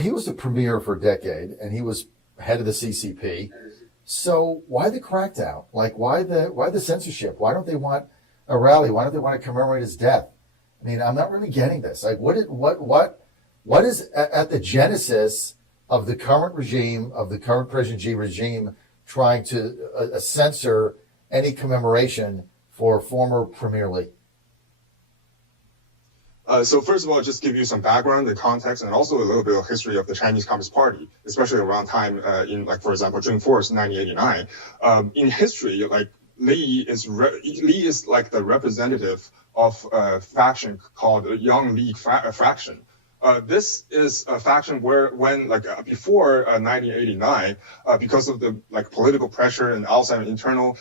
He was the premier for a decade, and he was head of the CCP. So why the crackdown? Like, why the censorship? Why don't they want a rally? Why don't they want to commemorate his death? I mean, I'm not really getting this. Like, what is at the genesis of the current regime, of the current President Xi regime, trying to censor any commemoration for former Premier Li? So first of all, just give you some background, the context, and also a little bit of history of the Chinese Communist Party, especially around time in, like, for example, June 4th, 1989. In history, like, Li is like the representative of a faction called Young League faction. This is a faction when before 1989, because of the political pressure and outside and internal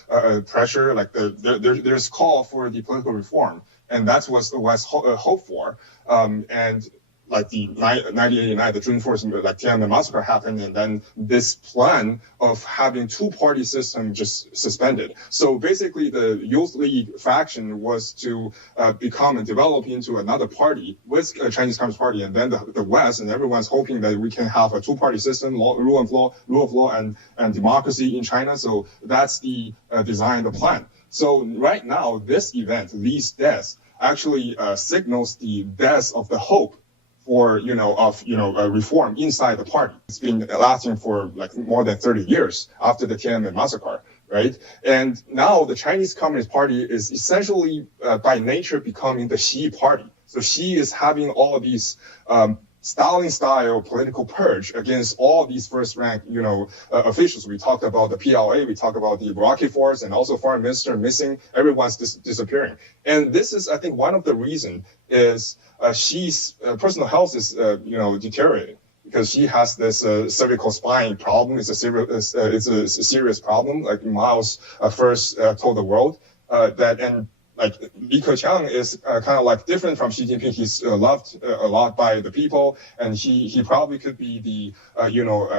pressure, there's call for the political reform, and that's what was hoped for. And the 1989, the June 4th, Tiananmen massacre happened, and then this plan of having two-party system just suspended. So basically, the Youth League faction was to become and develop into another party with a Chinese Communist Party, and then the West, and everyone's hoping that we can have a two-party system, rule of law, and democracy in China. So that's the design, the plan. So right now, this event, Li's death, actually signals the death of the hope for reform inside the party. It's been lasting for more than 30 years after the Tiananmen massacre, right? And now the Chinese Communist Party is essentially by nature becoming the Xi party. So Xi is having all of these Stalin-style political purge against all these first-rank, officials. We talked about the PLA, we talked about the Iraqi force, and also foreign minister missing. Everyone's disappearing. And this is, I think, one of the reasons is Xi's personal health is, deteriorating because she has this cervical spine problem. It's a serious problem. Like Miles first told the world and Li Keqiang is kind of different from Xi Jinping. He's loved a lot by the people, and he probably could be the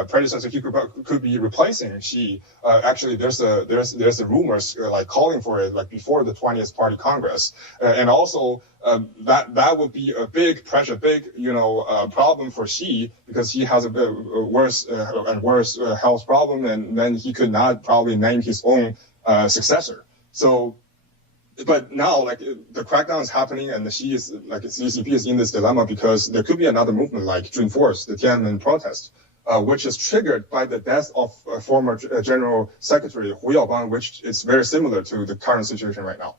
predecessor. He could be replacing Xi. Actually, there's a rumors calling for it before the 20th Party Congress, and also that would be a big pressure, problem for Xi because he has a bit worse and worse health problem, and then he could not probably name his own successor. So. But now, the crackdown is happening, and the CCP is in this dilemma because there could be another movement like June 4th, the Tiananmen protest, which is triggered by the death of former General Secretary Hu Yaobang, which is very similar to the current situation right now.